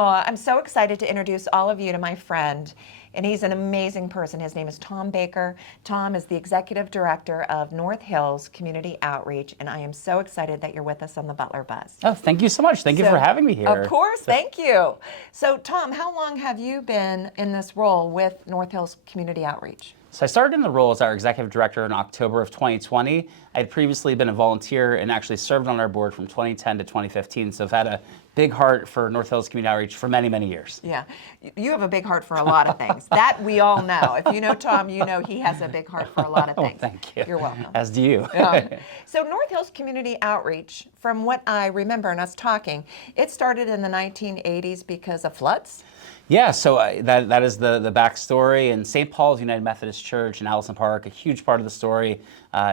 Oh, I'm so excited to introduce all of you to my friend, and he's an amazing person. His name is Tom Baker. Tom is the Executive Director of North Hills Community Outreach, and I am so excited that you're with us on the Butler Buzz. Oh, thank you so much. Thank you for having me here. Of course, thank you. So, Tom, how long have you been in this role with North Hills Community Outreach? So I started in the role as our executive director in October of 2020. I had previously been a volunteer and actually served on our board from 2010 to 2015. So I've had a big heart for North Hills Community Outreach for many, many years. Yeah, you have a big heart for a lot of things. That we all know. If you know Tom, you know he has a big heart for a lot of things. Oh, thank you. You're welcome. As do you. So North Hills Community Outreach, from what I remember and us talking, it started in the 1980s because of floods? Yeah, so that is the backstory. And St. Paul's United Methodist Church in Allison Park, a huge part of the story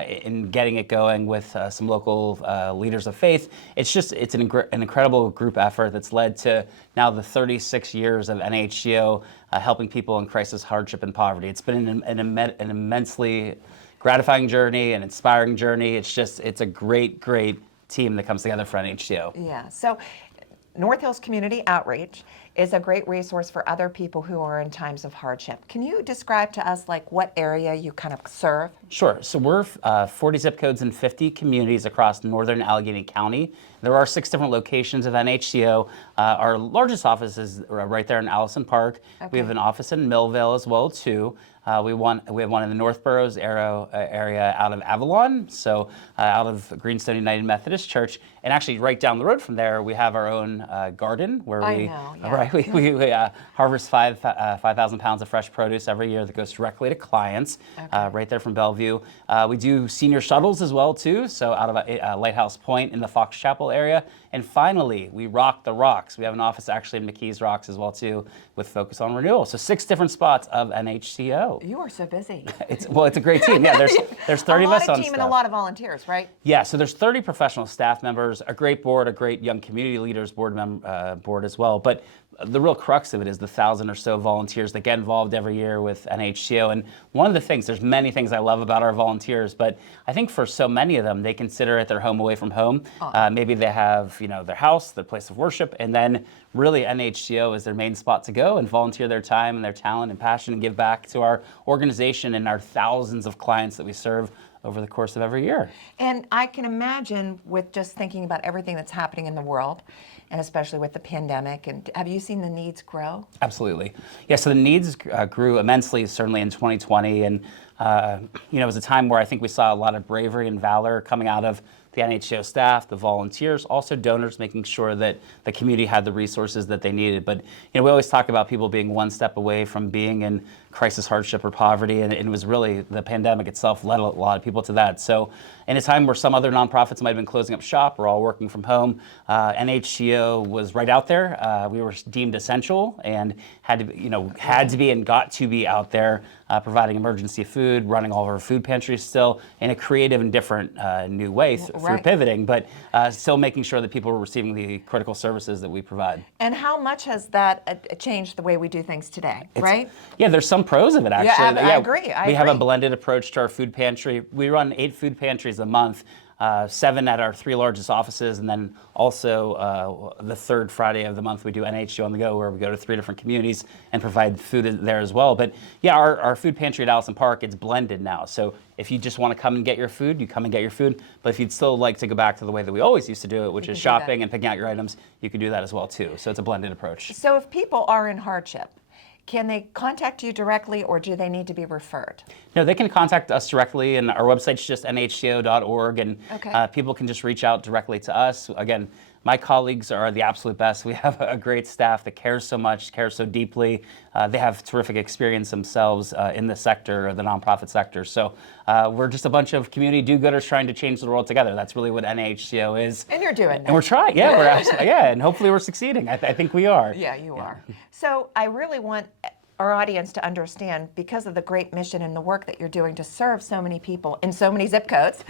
in getting it going with some local leaders of faith. It's an incredible group effort that's led to now the 36 years of NHCO helping people in crisis, hardship, and poverty. It's been an immensely gratifying journey, an inspiring journey. It's a great team that comes together for NHCO. Yeah, so North Hills Community Outreach is a great resource for other people who are in times of hardship. Can you describe to us like what area you kind of serve? Sure. So we're 40 zip codes in 50 communities across Northern Allegheny County. There are 6 different locations of NHCO. Our largest office is right there in Allison Park. Okay. We have an office in Millvale as well too. We have one in the North Boroughs area out of Avalon, so out of Greenstone United Methodist Church, and actually right down the road from there we have our own garden where we harvest 5,000 pounds of fresh produce every year that goes directly to clients. Okay. Right there from Bellevue. We do senior shuttles as well too, so out of Lighthouse Point in the Fox Chapel area. And finally, we rock the rocks. We have an office actually in McKees Rocks as well too, with focus on renewal. So 6 different spots of NHCO. You are so busy. It's a great team. Yeah, there's 30 of us on staff. A lot of team and a lot of volunteers, right? Yeah, so there's 30 professional staff members, a great board, a great young community leaders board as well. But the real crux of it is the 1,000 or so volunteers that get involved every year with NHCO. And one of the things, there's many things I love about our volunteers, but I think for so many of them, they consider it their home away from home. Maybe they have, their house, their place of worship, and then really NHCO is their main spot to go and volunteer their time and their talent and passion and give back to our organization and our thousands of clients that we serve over the course of every year. And I can imagine with just thinking about everything that's happening in the world, and especially with the pandemic, and have you seen the needs grow? Absolutely. Yeah, so the needs grew immensely, certainly in 2020, and it was a time where I think we saw a lot of bravery and valor coming out of the NHCO staff, the volunteers, also donors, making sure that the community had the resources that they needed. But we always talk about people being one step away from being in crisis, hardship, or poverty, and it was really the pandemic itself led a lot of people to that. So in a time where some other nonprofits might have been closing up shop, we're all working from home, NHCO was right out there. We were deemed essential and had to be and got to be out there providing emergency food, running all of our food pantries still in a creative and different new way through pivoting, but still making sure that people were receiving the critical services that we provide. And how much has that changed the way we do things today, right? Yeah, there's some pros of it actually. Yeah, I agree. We have a blended approach to our food pantry. We run 8 food pantries a month. 7 at our 3 largest offices, and then also the 3rd Friday of the month we do NHCO on the go, where we go to 3 different communities and provide food there as well. But yeah, our food pantry at Allison Park, it's blended now. So if you just want to come and get your food, you come and get your food. But if you'd still like to go back to the way that we always used to do it, which is shopping and picking out your items, you can do that as well too. So it's a blended approach. So if people are in hardship, can they contact you directly, or do they need to be referred? No, they can contact us directly, and our website's just nhco.org, and people can just reach out directly to us. Again, my colleagues are the absolute best. We have a great staff that cares so much, cares so deeply. They have terrific experience themselves in the sector, the nonprofit sector. So we're just a bunch of community do-gooders trying to change the world together. That's really what NHCO is. And you're doing that. And we're trying, yeah, and hopefully we're succeeding. I think we are. Yeah, you are. So I really want our audience to understand, because of the great mission and the work that you're doing to serve so many people in so many zip codes,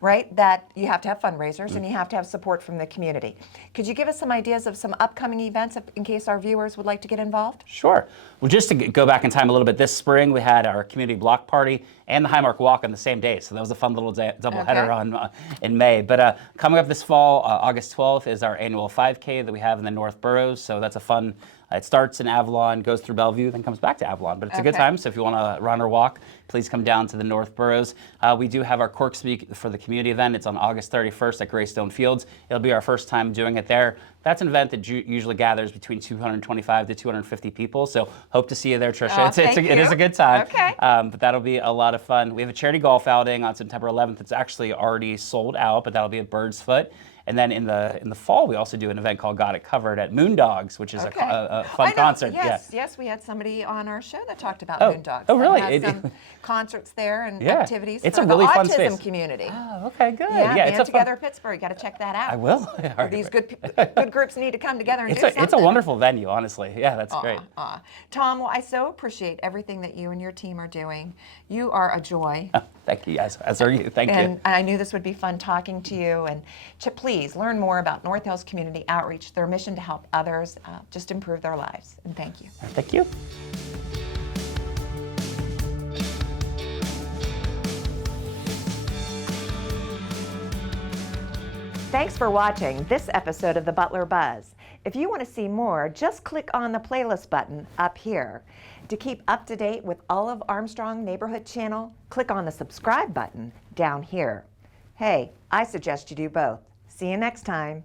right, that you have to have fundraisers and you have to have support from the community. Could you give us some ideas of some upcoming events in case our viewers would like to get involved? Sure. Well, just to go back in time a little bit, this spring we had our community block party and the Highmark Walk on the same day, so that was a fun little double header in May. But coming up this fall, August 12th, is our annual 5K that we have in the North Boroughs, so that's a fun. It starts in Avalon, goes through Bellevue, then comes back to Avalon. But it's a good time, so if you want to run or walk, please come down to the North Boroughs. We do have our Cork Speak for the community event. It's on August 31st at Greystone Fields. It'll be our first time doing it there. That's an event that usually gathers between 225 to 250 people, so hope to see you there, Tricia. It is a good time. Okay. But that'll be a lot of fun. We have a charity golf outing on September 11th. It's actually already sold out, but that'll be at Bird's Foot. And then in the fall, we also do an event called Got It Covered at Moondogs, which is a fun concert. Yes, we had somebody on our show that talked about Moondogs. Oh, really? Had some concerts there and activities it's for a really the fun autism space. community. Oh, okay, good. Yeah, it's Band Together Pittsburgh. You got to check that out. I will. These good groups need to come together and do something. It's a wonderful venue, honestly. Yeah, that's great. Tom, well, I so appreciate everything that you and your team are doing. You are a joy. Thank you, as are you. Thank you. And I knew this would be fun talking to you. And please learn more about North Hills Community Outreach, their mission to help others just improve their lives. And thank you. Thank you. Thanks for watching this episode of the Butler Buzz. If you want to see more, just click on the playlist button up here. To keep up to date with all of Armstrong Neighborhood Channel, click on the subscribe button down here. Hey, I suggest you do both. See you next time.